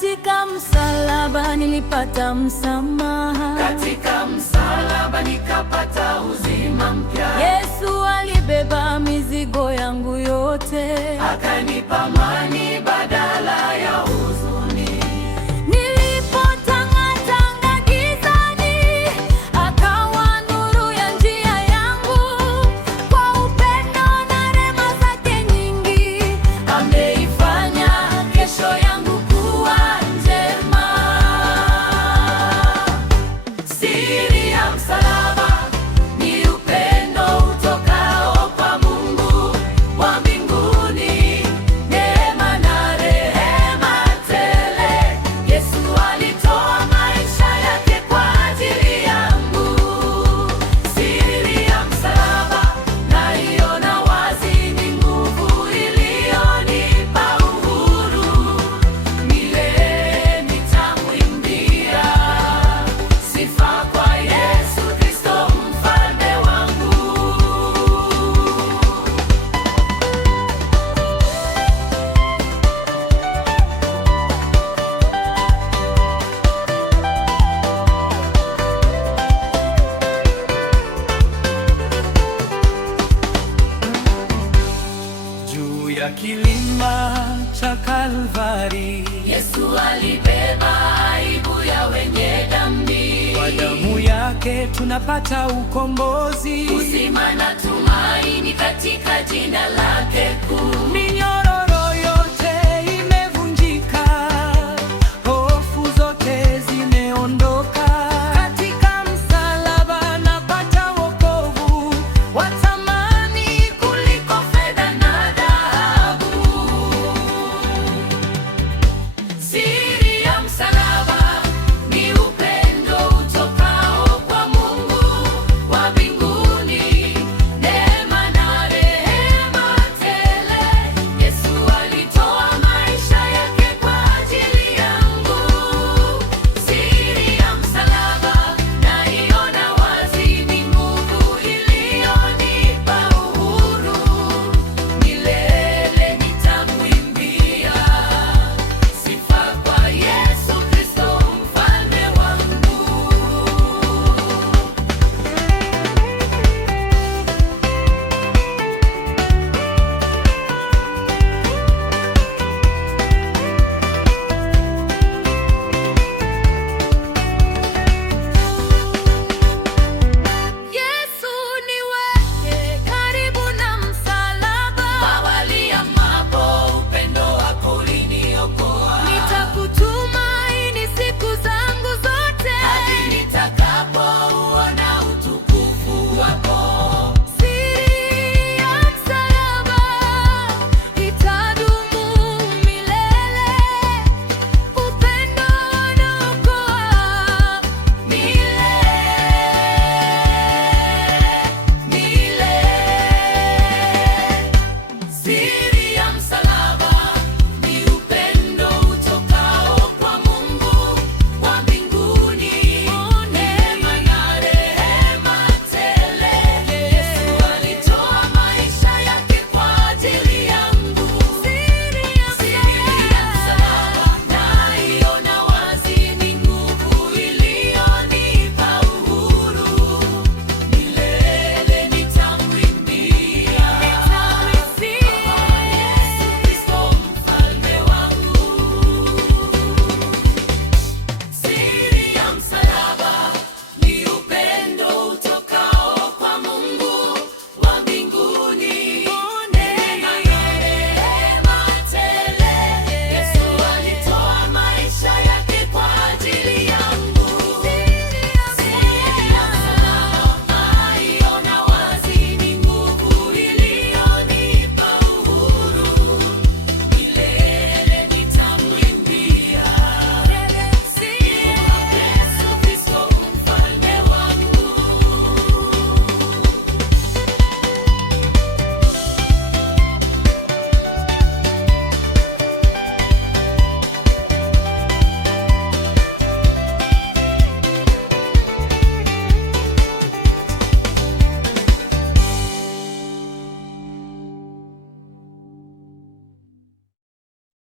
Katika msalaba nilipata msamaha, katika msalaba nikapata uzima mpya. Yesu alibeba mizigo yangu yote, akanipa amani badala ya huzuni. Nilipotangatanga gizani, akawa nuru ya njia yangu. Kwa upendo na rehema zake nyingi, ameifanya kesho yangu kuwa njema. Siri ya msalaba ni upendo utokao kwa Mungu wa mbinguni, neema na rehema tele. Yesu alitoa maisha yake kwa ajili yangu. Siri ya msalaba naiona wazi, ni nguvu iliyonipa uhuru. Milele nitamwimbia sifa kwa Yesu Kristo mfalme wangu. Juu ya kilima cha Kalvari, Yesu alibeba aibu ya wenye dhambi. Kwa damu yake tunapata ukombozi, uzima na tumaini katika jina lake kuu.